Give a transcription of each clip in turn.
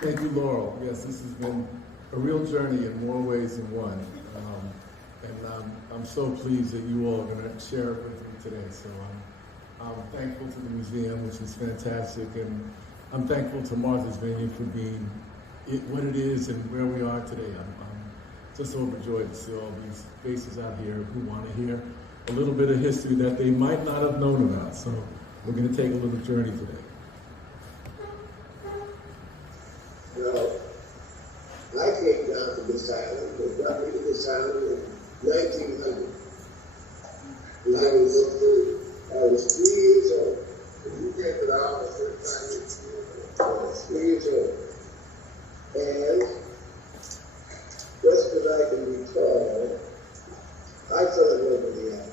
Thank you, Laurel. Yes, this has been a real journey in more ways than one. I'm so pleased that you all are going to share it with me today. So I'm thankful to the museum, which is fantastic, and I'm thankful to Martha's Vineyard for being what it is and where we are today. I'm just overjoyed to see all these faces out here who want to hear a little bit of history that they might not have known about. So we're going to take a little journey today. Well, I came down to this island, they brought me to this island in 1900. I was 3 years old. When you came around the first time, I was 3 years old. And just as I can recall, I fell in love with the island.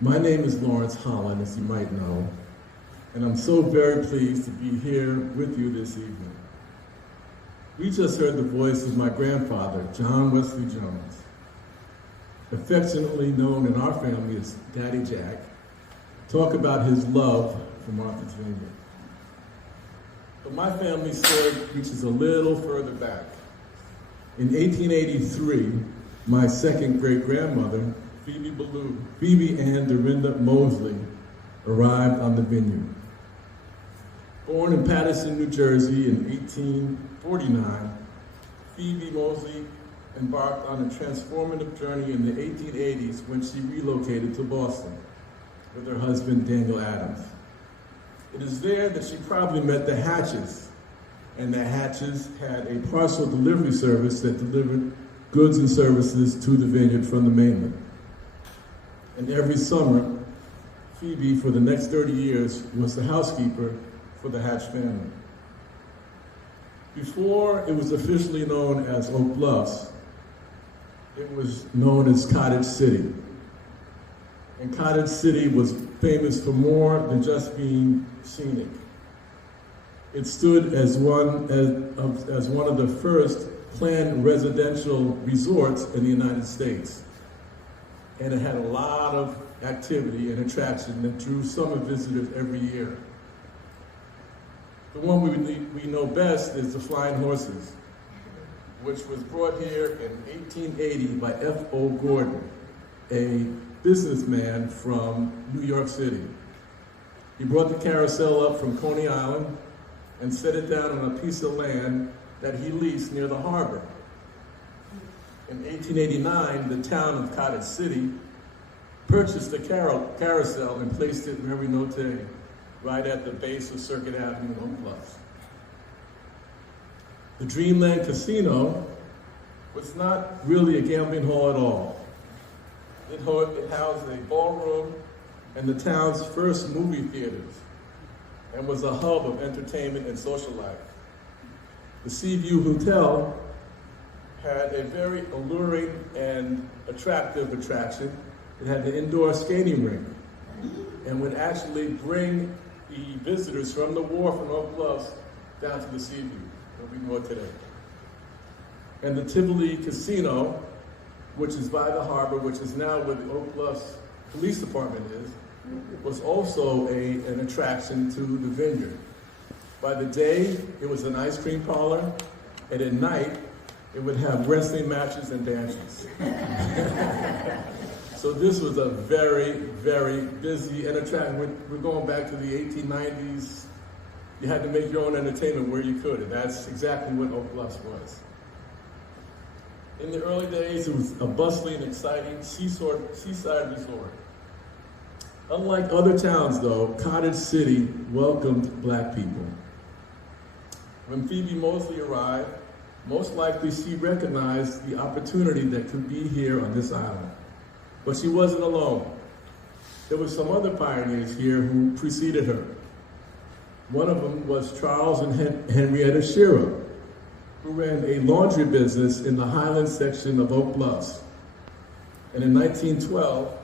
My name is Laurence Holland, as you might know, and I'm so very pleased to be here with you this evening. We just heard the voice of my grandfather, John Wesley Jones, affectionately known in our family as Daddy Jack, talk about his love for Martha's Vineyard. But my family story reaches a little further back. In 1883, my second great-grandmother, Phoebe Ballou, Phoebe Ann Dorinda Mosley, arrived on the vineyard. Born in Paterson, New Jersey in 1849, Phoebe Mosley embarked on a transformative journey in the 1880s when she relocated to Boston with her husband, Daniel Adams. It is there that she probably met the Hatches, and the Hatches had a parcel delivery service that delivered goods and services to the vineyard from the mainland. And every summer, Phoebe, for the next 30 years, was the housekeeper for the Hatch family. Before it was officially known as Oak Bluffs, it was known as Cottage City. And Cottage City was famous for more than just being scenic. It stood as one of the first planned residential resorts in the United States. And it had a lot of activity and attraction that drew summer visitors every year. The one we know best is the Flying Horses, which was brought here in 1880 by F.O. Gordon, a businessman from New York City. He brought the carousel up from Coney Island and set it down on a piece of land that he leased near the harbor. In 1889, the town of Cottage City purchased the carousel and placed it where we know today, right at the base of Circuit Avenue in Oak Bluffs. The Dreamland Casino was not really a gambling hall at all. It housed a ballroom and the town's first movie theaters and was a hub of entertainment and social life. The Seaview Hotel had a very alluring and attractive attraction. It had an indoor skating rink and would actually bring the visitors from the wharf in Oak Bluffs down to the Seaview, where we know it today. And the Tivoli Casino, which is by the harbor, which is now where the Oak Bluffs Police Department is, was also an attraction to the vineyard. By the day, it was an ice cream parlor, and at night, it would have wrestling matches and dances. So this was a very, very busy and attractive. We're going back to the 1890s. You had to make your own entertainment where you could, and that's exactly what Oak Bluffs was. In the early days, it was a bustling, exciting seaside resort. Unlike other towns, though, Cottage City welcomed Black people. When Phoebe Mosley arrived, most likely she recognized the opportunity that could be here on this island. But she wasn't alone. There were some other pioneers here who preceded her. One of them was Charles and Henrietta Shearer, who ran a laundry business in the Highland section of Oak Bluffs. And in 1912,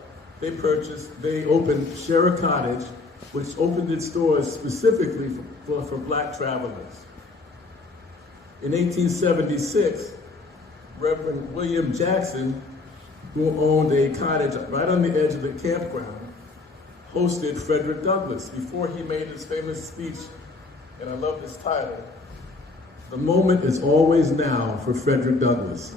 they opened Shearer Cottage, which opened its doors specifically for Black travelers. In 1876, Reverend William Jackson, who owned a cottage right on the edge of the campground, hosted Frederick Douglass before he made his famous speech, and I love this title, "The Moment is Always Now for Frederick Douglass,"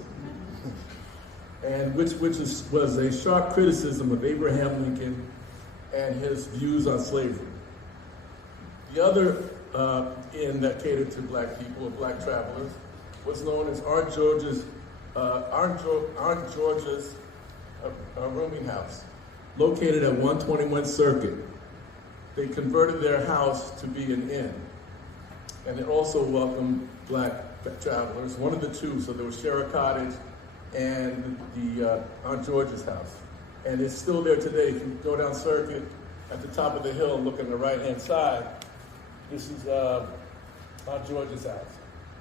and which was a sharp criticism of Abraham Lincoln and his views on slavery. The other inn that catered to black people, or black travelers, was known as Aunt George's rooming house, located at 121 Circuit. They converted their house to be an inn, and it also welcomed black travelers, one of the two. So there was Cherish Cottage and the Aunt George's house, and it's still there today. If you go down Circuit at the top of the hill and look on the right-hand side, this is Aunt George's house,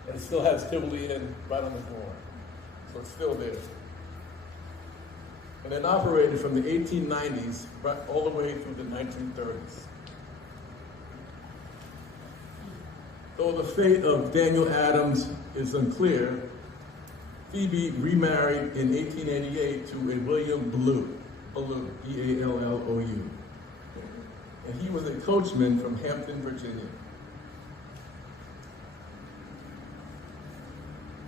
and it still has Tivoli Inn right on the corner, so it's still there. And it operated from the 1890s right all the way through the 1930s. Though the fate of Daniel Adams is unclear, Phoebe remarried in 1888 to a William Ballou, B-A-L-L-O-U. And he was a coachman from Hampton, Virginia.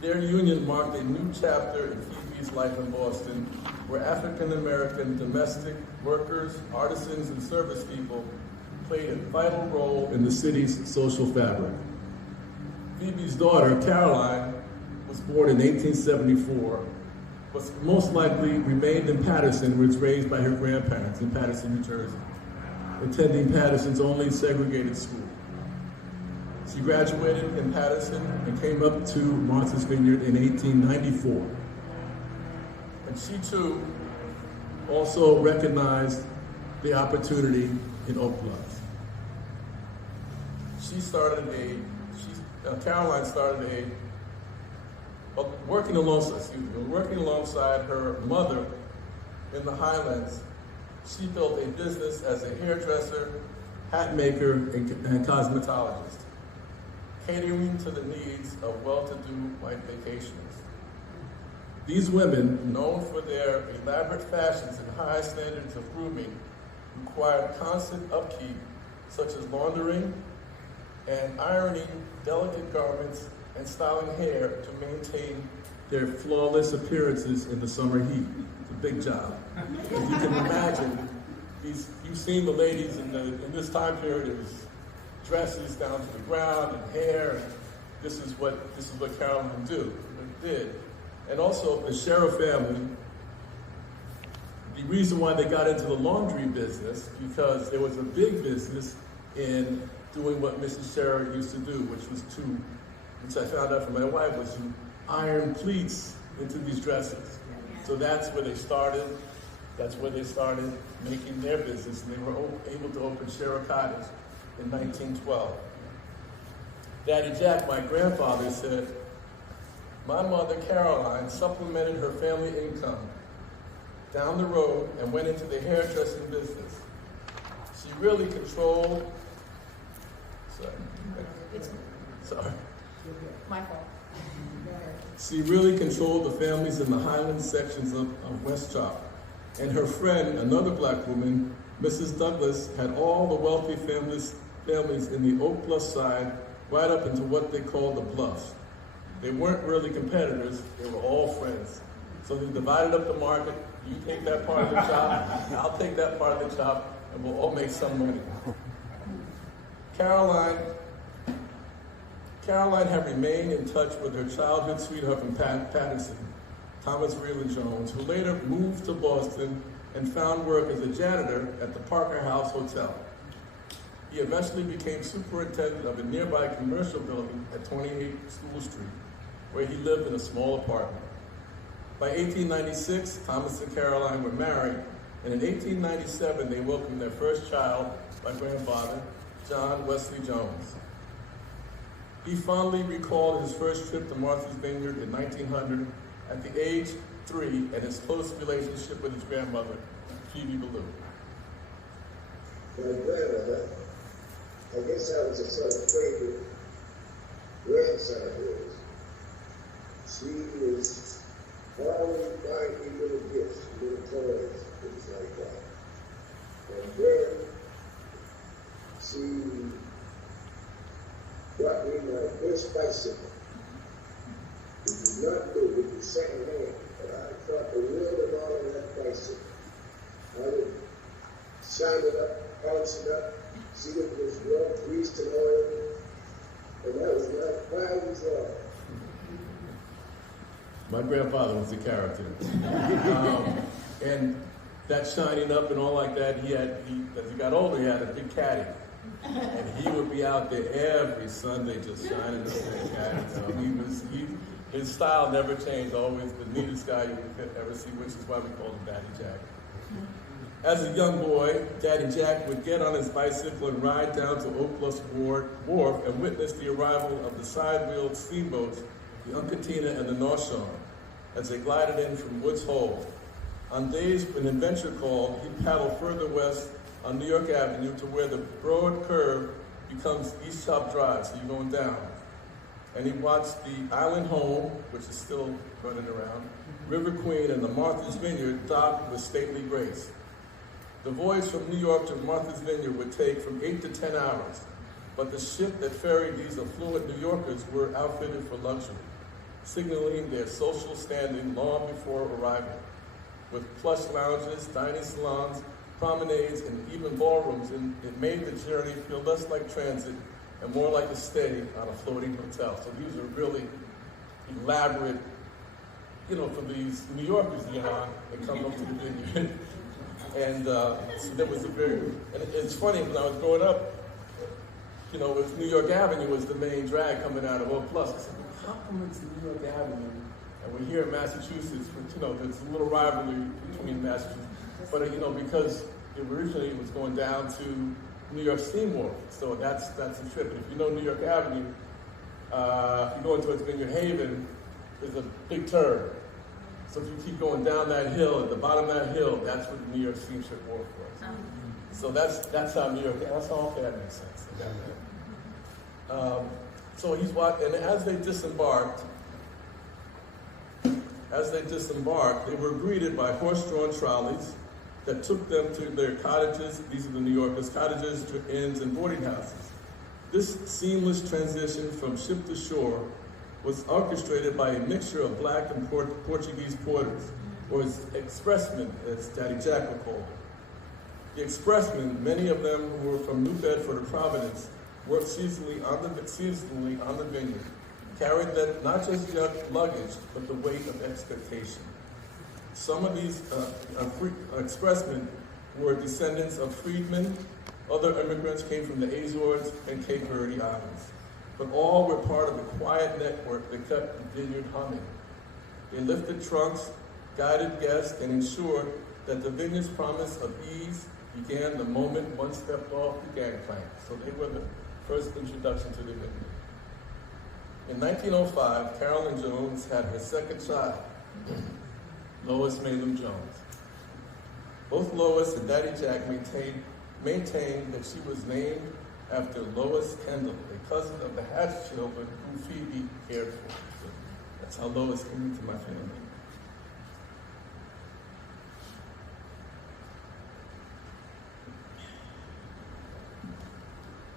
Their union marked a new chapter in Phoebe's life in Boston, where African-American domestic workers, artisans, and service people played a vital role in the city's social fabric. Phoebe's daughter, Caroline, was born in 1874, but most likely remained in Paterson, where was raised by her grandparents in Paterson, New Jersey, attending Paterson's only segregated school. She graduated in Paterson and came up to Martha's Vineyard in 1894. And she too also recognized the opportunity in Oak Bluffs. Caroline started working alongside her mother in the Highlands. She built a business as a hairdresser, hat maker, and cosmetologist, catering to the needs of well-to-do white vacationers. These women, known for their elaborate fashions and high standards of grooming, required constant upkeep, such as laundering and ironing delicate garments and styling hair to maintain their flawless appearances in the summer heat. It's a big job. As you can imagine, you've seen the ladies in this time period. It was dresses down to the ground and hair. And this is what Caroline did. And also the Sheriff family. The reason why they got into the laundry business, because there was a big business in doing what Mrs. Sheriff used to do, which I found out from my wife, was to iron pleats into these dresses. So that's where they started. That's where they started making their business, and they were able to open Cherish Cottage in 1912. Daddy Jack, my grandfather, said, "My mother, Caroline, supplemented her family income down the road and went into the hairdressing business. She really controlled..." Sorry. My fault. She really controlled the families in the Highland sections of West Chalk. And her friend, another black woman, Mrs. Douglass, had all the wealthy families in the Oak Bluffs side right up into what they called the Bluffs. They weren't really competitors, they were all friends. So they divided up the market. You take that part of the chop, I'll take that part of the chop, and we'll all make some money. Caroline had remained in touch with her childhood sweetheart from Paterson, Thomas Mailou Jones, who later moved to Boston and found work as a janitor at the Parker House Hotel. He eventually became superintendent of a nearby commercial building at 28 School Street, where he lived in a small apartment. By 1896, Thomas and Caroline were married, and in 1897, they welcomed their first child, my grandfather, John Wesley Jones. He fondly recalled his first trip to Martha's Vineyard in 1900 at the age 3 and his close relationship with his grandmother, Phoebe Ballou. My grandmother, I guess I was a sort of favorite grandson of his. She was always buying me little gifts, little toys, things like that. And then first bicycle. It was not new, it was second hand, but I thought the world of all of that bicycle. I would shine it up, polish it up, see if it was well greased and oiled, and that was not 5 years old. My grandfather was a character. And that shining up and all like that, as he got older, he had a big caddy. And he would be out there every Sunday just shining up that caddy. So his style never changed, always the neatest guy you could ever see, which is why we call him Daddy Jack. As a young boy, Daddy Jack would get on his bicycle and ride down to Oak Bluffs Wharf and witness the arrival of the side-wheeled steamboats, the Uncatina and the North Shore, as they glided in from Woods Hole. On days when adventure called, he'd paddle further west on New York Avenue to where the broad curve becomes East Shop Drive, so you're going down. And he watched the Island Home, which is still running around, River Queen, and the Martha's Vineyard dock with stately grace. The voyage from New York to Martha's Vineyard would take from 8 to 10 hours, but the ship that ferried these affluent New Yorkers were outfitted for luxury, signaling their social standing long before arrival. With plush lounges, dining salons, promenades, and even ballrooms, and it made the journey feel less like transit and more like a stay on a floating hotel. So these are really elaborate, for these New Yorkers to get on and come up to the Vineyard. And so there was and it's funny, when I was growing up, with New York Avenue was the main drag coming out of Oak Bluffs. I said, how come it's New York Avenue? And we're here in Massachusetts, which, there's a little rivalry between Massachusetts. But, because originally it was going down to New York Steam Wharf. So that's the trip. And if you know New York Avenue, if you're going towards Vineyard Haven, there's a big turn. So if you keep going down that hill, at the bottom of that hill, that's where the New York Steamship Wharf was. So that's how New York, that's how that makes sense. So he's watching, and as they disembarked, they were greeted by horse-drawn trolleys that took them to their cottages. These are the New Yorkers, cottages, inns, and boarding houses. This seamless transition from ship to shore was orchestrated by a mixture of black and Portuguese porters, or expressmen, as Daddy Jack would call them. The expressmen, many of them who were from New Bedford or Providence, worked seasonally on the vineyard, carried them not just luggage, but the weight of expectation. Some of these expressmen were descendants of freedmen. Other immigrants came from the Azores and Cape Verde Islands. But all were part of the quiet network that kept the vineyard humming. They lifted trunks, guided guests, and ensured that the vineyard's promise of ease began the moment one stepped off the gangplank. So they were the first introduction to the vineyard. In 1905, Carolyn Jones had her second child, Lois Mailou Jones. Both Lois and Daddy Jack maintained that she was named after Lois Kendall, a cousin of the Hatch children who Phoebe cared for. So that's how Lois came into my family.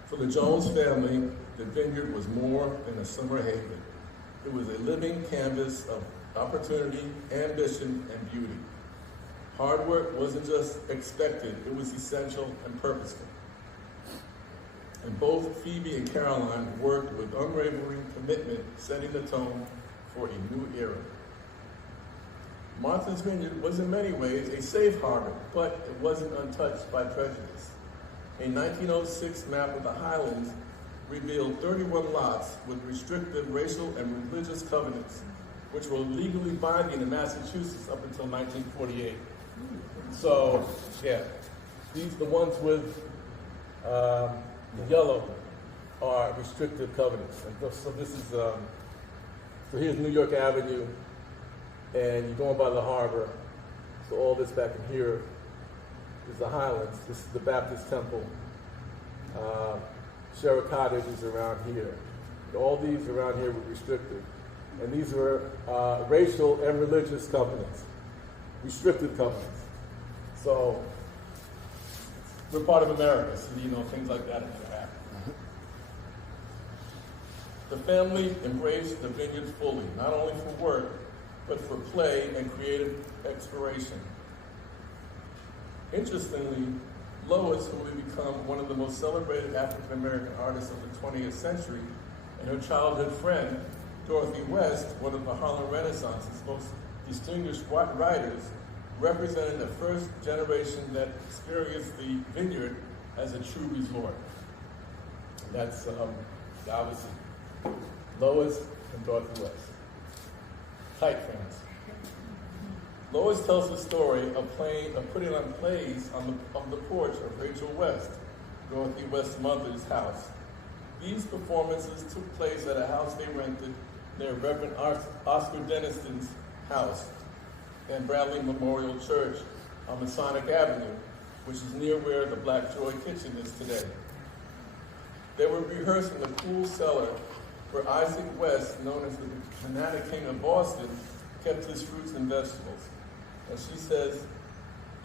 For the Jones family, the vineyard was more than a summer haven. It was a living canvas of opportunity, ambition, and beauty. Hard work wasn't just expected, it was essential and purposeful. And both Phoebe and Caroline worked with unwavering commitment, setting the tone for a new era. Martha's Vineyard was in many ways a safe harbor, but it wasn't untouched by prejudice. A 1906 map of the Highlands revealed 31 lots with restrictive racial and religious covenants, which were legally binding in Massachusetts up until 1948. So, yeah, the ones with the yellow are restrictive covenants. And so this is, so here's New York Avenue, and you're going by the harbor. So all this back in here is the Highlands. This is the Baptist Temple. Cherish Cottage is around here. All these around here were restricted. And these were racial and religious covenants, restricted covenants. So we're part of America, so things like that are going to happen. The family embraced the vineyard fully, not only for work, but for play and creative exploration. Interestingly, Lois, who would become one of the most celebrated African-American artists of the 20th century, and her childhood friend, Dorothy West, one of the Harlem Renaissance's most distinguished writers, represented the first generation that experienced the vineyard as a true resort. And that's obviously Lois and Dorothy West. Tight friends. Lois tells the story of putting on plays on the porch of Rachel West, Dorothy West's mother's house. These performances took place at a house they rented near Reverend Oscar Denniston's house and Bradley Memorial Church on Masonic Avenue, which is near where the Black Joy Kitchen is today. They were rehearsed in the cool cellar where Isaac West, known as the Banana King of Boston, kept his fruits and vegetables. And she says,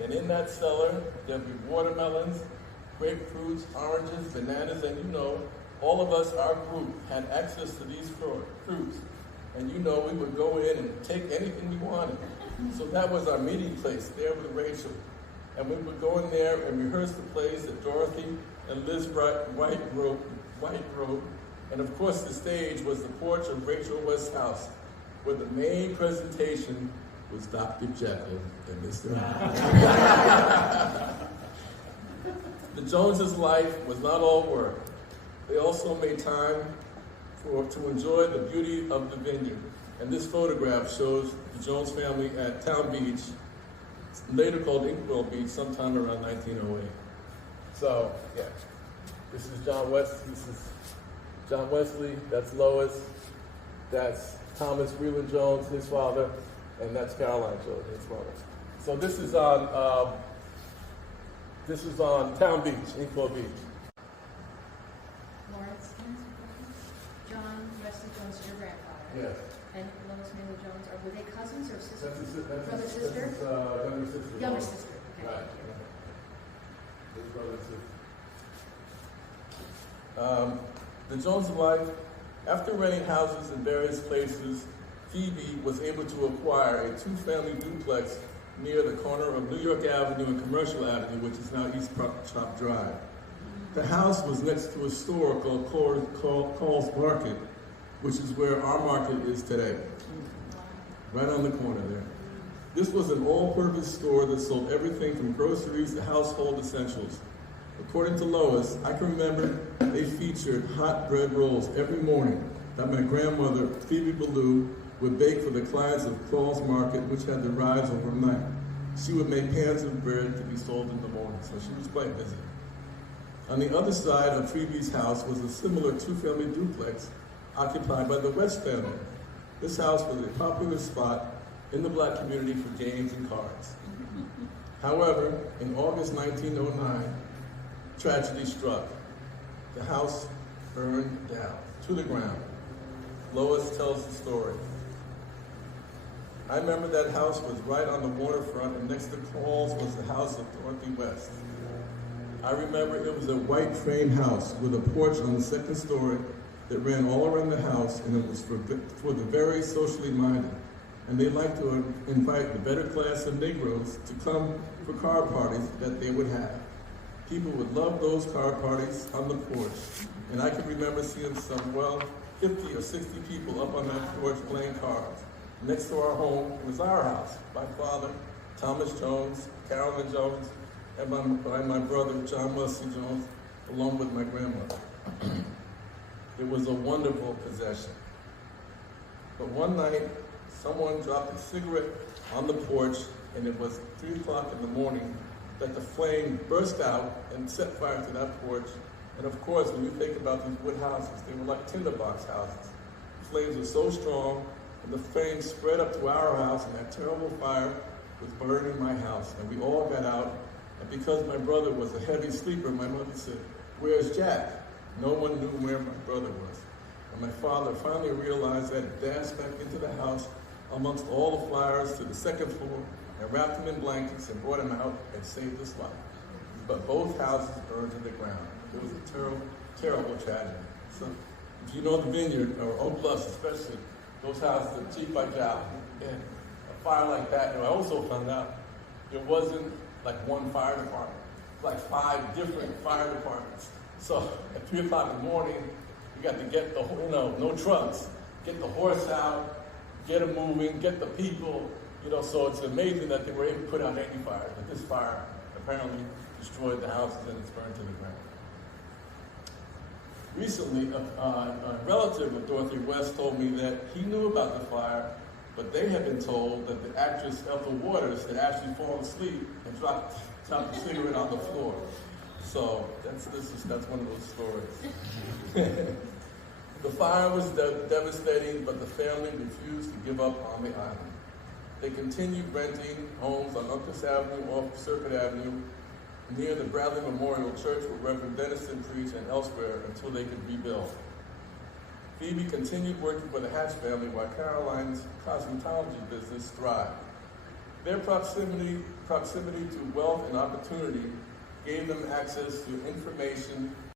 and in that cellar, there'll be watermelons, grapefruits, oranges, bananas, and all of us, our group, had access to these fruits. And we would go in and take anything we wanted. So that was our meeting place there with Rachel. And we would go in there and rehearse the plays that Dorothy and Liz White wrote. And of course, the stage was the porch of Rachel West's house, where the main presentation was Dr. Jekyll and Mr. Hyde. The Joneses' life was not all work. They also made time to enjoy the beauty of the vineyard. And this photograph shows the Jones family at Town Beach, later called Inkwell Beach, sometime around 1908. So, yeah, this is John Wesley, that's Lois, that's Thomas Wheeler Jones, his father, and that's Caroline Jones, his mother. So this is on Town Beach, Inkwell Beach. Laurence, John Wesley Jones, your grandfather. Yes. And Lois Mailou Jones, were they cousins or sisters? That's brother, sister? Younger sister. Younger sister, okay. Right. His brother and sister. The Jones life, after renting houses in various places, Phoebe was able to acquire a two-family duplex near the corner of New York Avenue and Commercial Avenue, which is now East Chop Drive. The house was next to a store called Cole's Market, which is where our market is today, right on the corner there. This was an all-purpose store that sold everything from groceries to household essentials. According to Lois, I can remember they featured hot bread rolls every morning that my grandmother, Phoebe Ballou, would bake for the clients of Cole's Market, which had to rise overnight. She would make pans of bread to be sold in the morning, so she was quite busy. On the other side of Phoebe's house was a similar two-family duplex occupied by the West family. This house was a popular spot in the Black community for games and cards. However, in August 1909, tragedy struck. The house burned down to the ground. Lois tells the story. I remember that house was right on the waterfront, and next to Cole's was the house of Dorothy West. I remember it was a white frame house with a porch on the second story that ran all around the house, and it was for the very socially minded. And they liked to invite the better class of Negroes to come for card parties that they would have. People would love those card parties on the porch. And I can remember seeing some, 50 or 60 people up on that porch playing cards. Next to our home was our house. My father, Thomas Jones, Carolyn Jones, and my brother, John Wesley Jones, along with my grandmother. It was a wonderful possession. But one night, someone dropped a cigarette on the porch, and it was 3 o'clock in the morning that the flame burst out and set fire to that porch. And of course, when you think about these wood houses, they were like tinderbox houses. The flames were so strong, and the flames spread up to our house, and that terrible fire was burning my house. And we all got out, and because my brother was a heavy sleeper, my mother said, "Where's Jack?" No one knew where my brother was. And my father finally realized that he dashed back into the house amongst all the flyers to the second floor and wrapped him in blankets and brought him out and saved his life. But both houses burned to the ground. It was a terrible, terrible tragedy. So If you know the Vineyard, or Oak Bluffs especially, those houses are cheap by job. And a fire like that, I also found out there wasn't like one fire department. Like 5 different fire departments. So at 3 o'clock in the morning, you got to get the, no trucks, get the horse out, get them moving, get the people, so it's amazing that they were able to put out any fire. But this fire apparently destroyed the houses and it's burned to the ground. Recently, a relative of Dorothy West told me that he knew about the fire, but they had been told that the actress Ethel Waters had actually fallen asleep and dropped the cigarette on the floor. So that's one of those stories. The fire was devastating, but the family refused to give up on the island. They continued renting homes on Uncas Avenue off Circuit Avenue, near the Bradley Memorial Church where Reverend Dennison preached, and elsewhere until they could rebuild. Phoebe continued working for the Hatch family while Caroline's cosmetology business thrived. Their proximity to wealth and opportunity gave them access to information